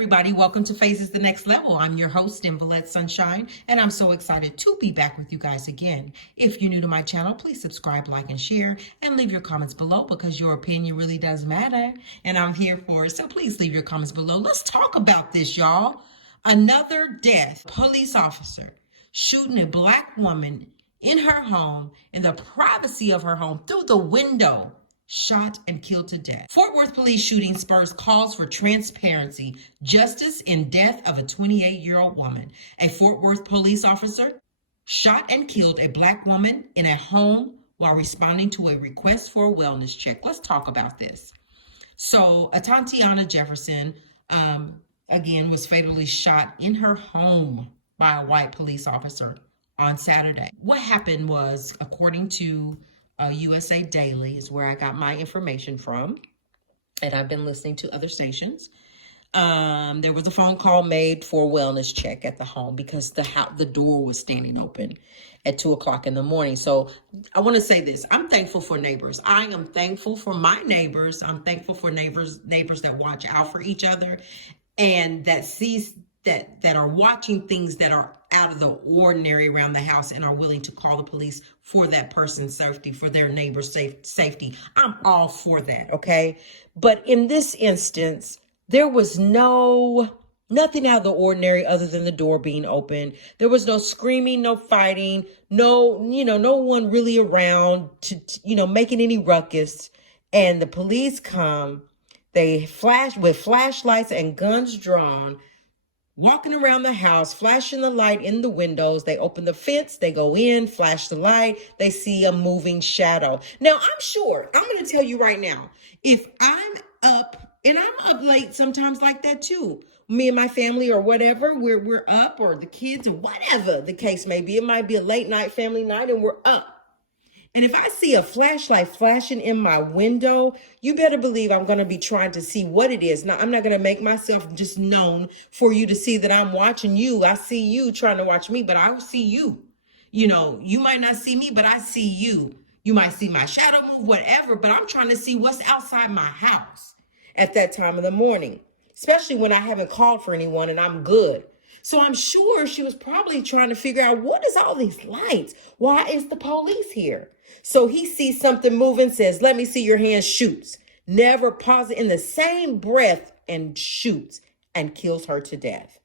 everybody, welcome to Phases the Next Level. I'm your host, Invalid Sunshine, and I'm so excited to be back with you guys again. If you're new to my channel, please subscribe, like, and share, and leave your comments below because your opinion really does matter, and I'm here for it. So please leave your comments below. Let's talk about this, y'all. Another death. Police officer shooting a black woman in her home, in the privacy of her home, through the window. Shot and killed to death. Fort Worth police shooting spurs calls for transparency, justice in death of a 28-year-old woman. A Fort Worth police officer shot and killed a black woman in a home while responding to a request for a wellness check. Let's talk about this. So, Atatiana Jefferson, again, was fatally shot in her home by a white police officer on Saturday. What happened was, according to USA Daily is where I got my information from, and I've been listening to other stations. There was a phone call made for a wellness check at the home because the door was standing open at 2 o'clock in the morning. So I want to say this: I'm thankful for neighbors. I am thankful for my neighbors. I'm thankful for neighbors that watch out for each other and that sees that are watching things that are out of the ordinary around the house and are willing to call the police for that person's safety, for their neighbor's safety. I'm all for that, okay? But in this instance, there was nothing out of the ordinary other than the door being open. There was no screaming, no fighting, no one really around to making any ruckus. And the police come, they flash with flashlights and guns drawn, walking around the house, flashing the light in the windows. They open the fence, they go in, flash the light, they see a moving shadow. Now, I'm going to tell you right now, if I'm up, and I'm up late sometimes like that too, me and my family or whatever, we're up, or the kids or whatever the case may be. It might be a late night family night and we're up. And if I see a flashlight flashing in my window, you better believe I'm going to be trying to see what it is. Now, I'm not going to make myself just known for you to see that I'm watching you. I see you trying to watch me, but I will see you. You might not see me, but I see you. You might see my shadow move, whatever, but I'm trying to see what's outside my house at that time of the morning, especially when I haven't called for anyone and I'm good. So I'm sure she was probably trying to figure out, what is all these lights? Why is the police here? So he sees something moving, says, "Let me see your hands," shoots, never pauses, in the same breath, and shoots and kills her to death.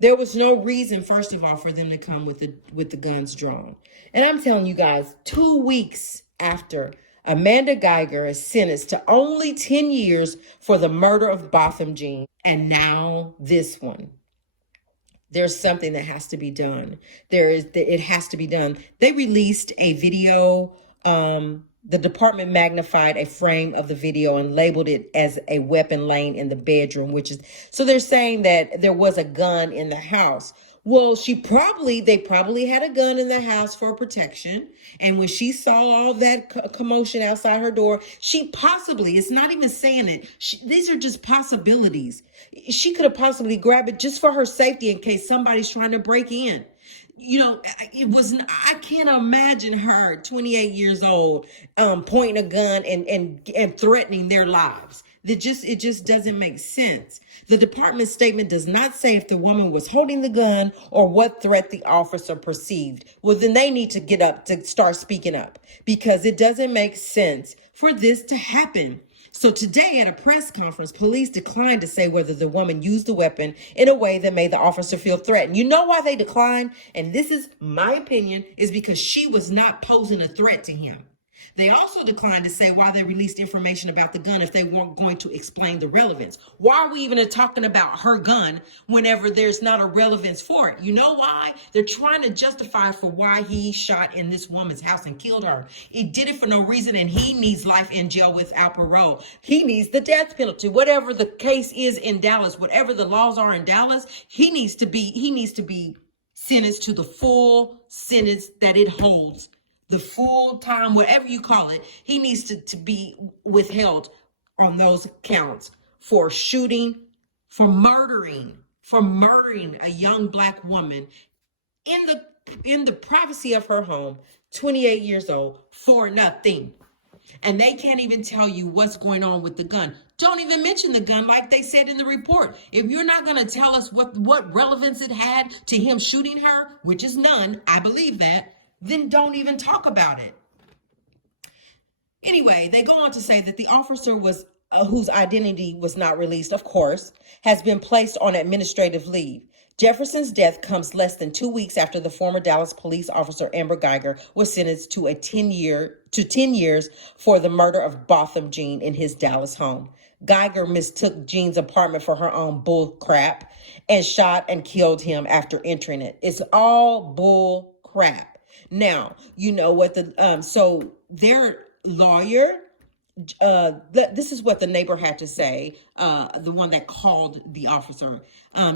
There was no reason, first of all, for them to come with the guns drawn. And I'm telling you guys, 2 weeks after, Amanda Geiger is sentenced to only 10 years for the murder of Botham Jean. And now this one. There's something that has to be done. It has to be done. They released a video. The department magnified a frame of the video and labeled it as a weapon laying in the bedroom, so they're saying that there was a gun in the house. Well, they probably had a gun in the house for protection. And when she saw all that commotion outside her door, it's not even saying it. These are just possibilities. She could have possibly grabbed it just for her safety in case somebody's trying to break in. I can't imagine her, 28 years old, pointing a gun and threatening their lives. It just doesn't make sense. The department statement does not say if the woman was holding the gun or what threat the officer perceived. Well, then they need to get up to start speaking up, because it doesn't make sense for this to happen. So today at a press conference, police declined to say whether the woman used the weapon in a way that made the officer feel threatened. You know why they declined? And this is my opinion, is because she was not posing a threat to him. They also declined to say why they released information about the gun if they weren't going to explain the relevance. Why are we even talking about her gun whenever there's not a relevance for it? You know why? They're trying to justify for why he shot in this woman's house and killed her. He did it for no reason, and he needs life in jail without parole. He needs the death penalty. Whatever the case is in Dallas, whatever the laws are in Dallas, he needs to be sentenced to the full sentence that it holds. The full time, whatever you call it, he needs to be withheld on those counts for shooting, for murdering a young black woman in the privacy of her home, 28 years old, for nothing. And they can't even tell you what's going on with the gun. Don't even mention the gun like they said in the report. If you're not going to tell us what relevance it had to him shooting her, which is none, I believe that, then don't even talk about it. Anyway, they go on to say that the officer was whose identity was not released, of course, has been placed on administrative leave. Jefferson's death comes less than 2 weeks after the former Dallas police officer Amber Geiger was sentenced to 10 years for the murder of Botham Jean in his Dallas home. Geiger mistook Jean's apartment for her own bull crap and shot and killed him after entering it. It's all bull crap. Now, you know what so their lawyer, this is what the neighbor had to say, the one that called the officer.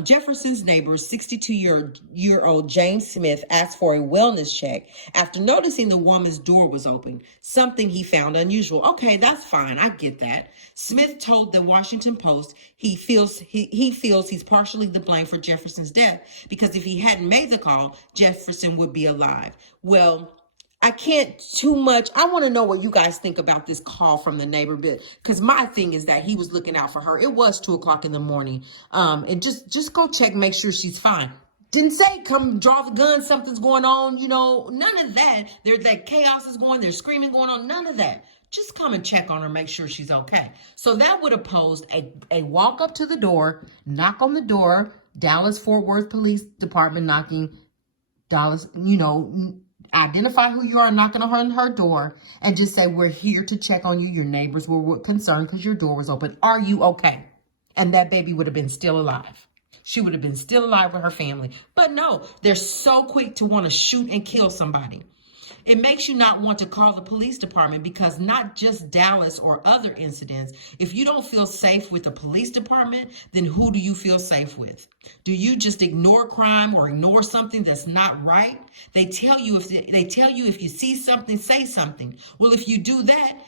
Jefferson's neighbor, 62-year-old James Smith, asked for a wellness check after noticing the woman's door was open, something he found unusual. Okay, that's fine. I get that. Smith told the Washington Post he feels he's partially to blame for Jefferson's death because if he hadn't made the call, Jefferson would be alive. Well, I can't too much. I want to know what you guys think about this call from the neighbor bit, because my thing is that he was looking out for her. It was 2:00 in the morning. And just go check, make sure she's fine. Didn't say come draw the gun, something's going on, none of that. There's that chaos is going, there's screaming going on, none of that. Just come and check on her, make sure she's okay. So that would have posed a walk up to the door, knock on the door, Dallas Fort Worth Police Department knocking, Dallas, identify who you are, knocking on her door, and just say, we're here to check on you. Your neighbors were concerned because your door was open. Are you okay? And that baby would have been still alive. She would have been still alive with her family. But no, they're so quick to want to shoot and kill somebody. It makes you not want to call the police department because not just Dallas or other incidents. If you don't feel safe with the police department, then who do you feel safe with? Do you just ignore crime or ignore something that's not right? They tell you if you see something, say something. Well, if you do that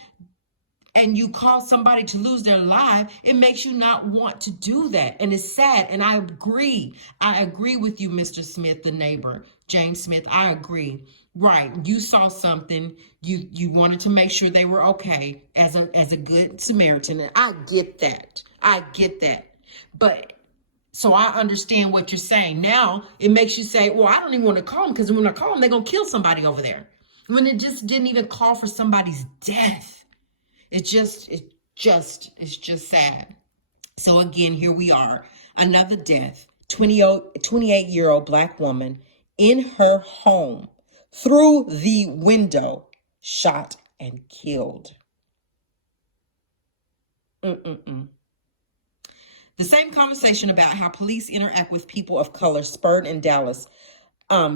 and you cause somebody to lose their life, it makes you not want to do that. And it's sad. And I agree. I agree with you, Mr. Smith, the neighbor, James Smith. I agree. Right. You saw something. You wanted to make sure they were okay as a good Samaritan. And I get that. I get that. But so I understand what you're saying. Now it makes you say, well, I don't even want to call them because when I call them, they're going to kill somebody over there. When it just didn't even call for somebody's death. It's just sad. So again, here we are. Another death. 28-year-old Black woman in her home through the window, shot and killed. The same conversation about how police interact with people of color spurred in Dallas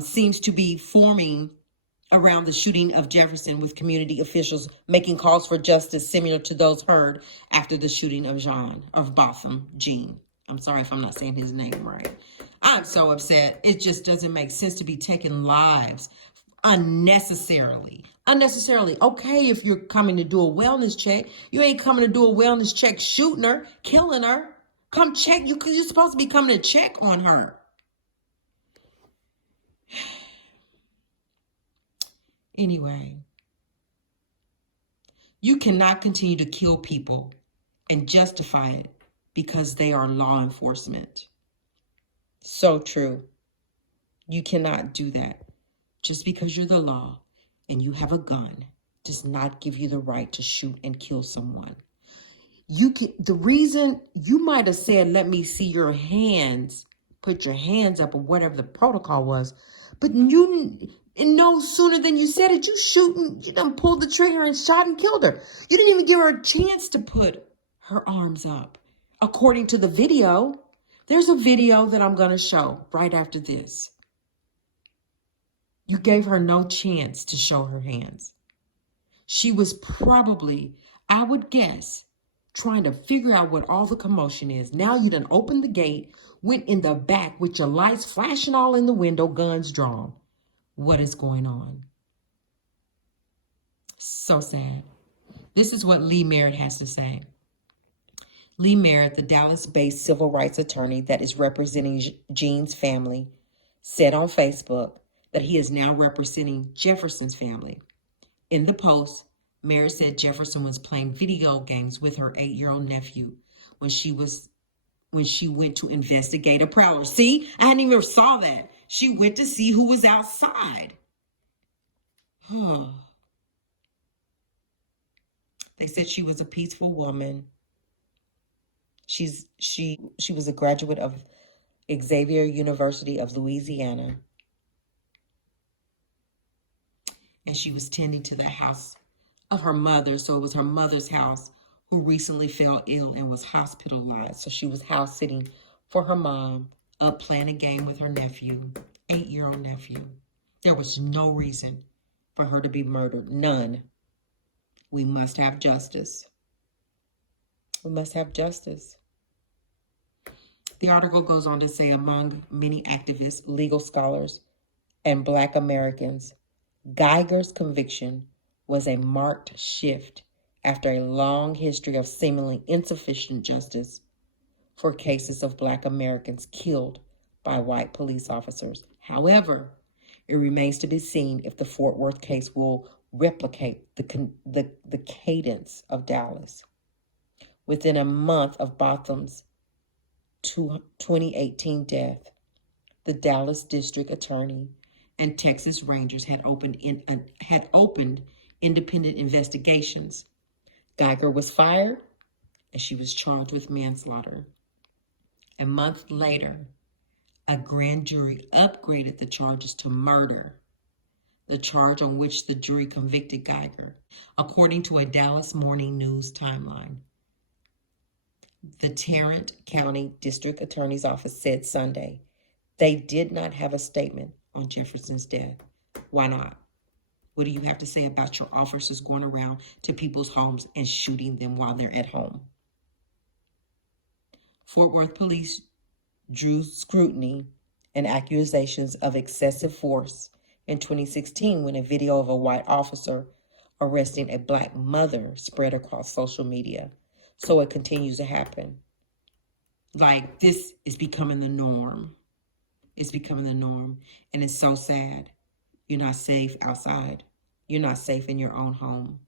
seems to be forming around the shooting of Jefferson, with community officials making calls for justice similar to those heard after the shooting of Botham Jean. I'm sorry if I'm not saying his name right. I'm so upset. It just doesn't make sense to be taking lives unnecessarily. Okay, if you're coming to do a wellness check, you ain't coming to do a wellness check shooting her, killing her. Come check. You're supposed to be coming to check on her. Anyway, you cannot continue to kill people and justify it because they are law enforcement. So true. You cannot do that. Just because you're the law and you have a gun does not give you the right to shoot and kill someone. The reason you might have said, let me see your hands, put your hands up or whatever the protocol was, but and no sooner than you said it, you done pulled the trigger and shot and killed her. You didn't even give her a chance to put her arms up. According to the video, there's a video that I'm going to show right after this. You gave her no chance to show her hands. She was probably, I would guess, trying to figure out what all the commotion is. Now you done opened the gate, went in the back with your lights flashing all in the window, guns drawn. What is going on? So sad. This is what Lee Merritt has to say. Lee Merritt, the Dallas-based civil rights attorney that is representing Jean's family, said on Facebook that he is now representing Jefferson's family. In the post, Mary said Jefferson was playing video games with her 8-year-old nephew when she went to investigate a prowler. See, I hadn't even saw that. She went to see who was outside. They said she was a peaceful woman. She was a graduate of Xavier University of Louisiana. And she was tending to the house of her mother. So it was her mother's house, who recently fell ill and was hospitalized. So she was house sitting for her mom, up playing a game with her nephew, 8-year-old nephew. There was no reason for her to be murdered. None. We must have justice. We must have justice. The article goes on to say, among many activists, legal scholars, and Black Americans, Geiger's conviction was a marked shift after a long history of seemingly insufficient justice for cases of Black Americans killed by white police officers. However, it remains to be seen if the Fort Worth case will replicate the cadence of Dallas. Within a month of Botham's 2018 death, the Dallas District Attorney and Texas Rangers had opened independent investigations. Geiger was fired, and she was charged with manslaughter. A month later, a grand jury upgraded the charges to murder, the charge on which the jury convicted Geiger, according to a Dallas Morning News timeline. The Tarrant County District Attorney's Office said Sunday they did not have a statement on Jefferson's death. Why not? What do you have to say about your officers going around to people's homes and shooting them while they're at home? Fort Worth police drew scrutiny and accusations of excessive force in 2016 when a video of a white officer arresting a Black mother spread across social media. So it continues to happen. Like, this is becoming the norm. It's becoming the norm. And it's so sad. You're not safe outside. You're not safe in your own home.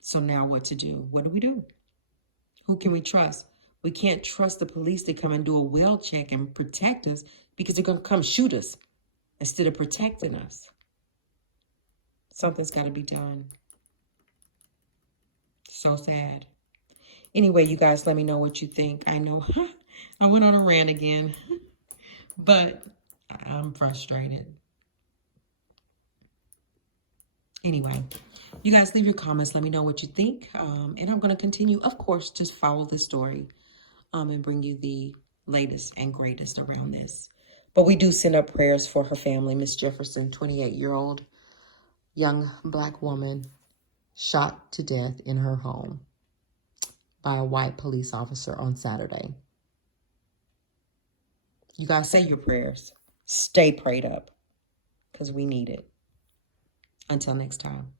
So now what to do? What do we do? Who can we trust? We can't trust the police to come and do a well check and protect us, because they're going to come shoot us instead of protecting us. Something's got to be done. So sad. Anyway, you guys, let me know what you think. I know I went on a rant again, but I'm frustrated. Anyway, you guys leave your comments. Let me know what you think. And I'm going to continue, of course, to follow the story and bring you the latest and greatest around this. But we do send up prayers for her family, Miss Jefferson, 28-year-old young Black woman shot to death in her home by a white police officer on Saturday. You guys say your prayers. Stay prayed up, because we need it. Until next time.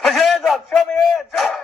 Put your hands up. Show me your hands up.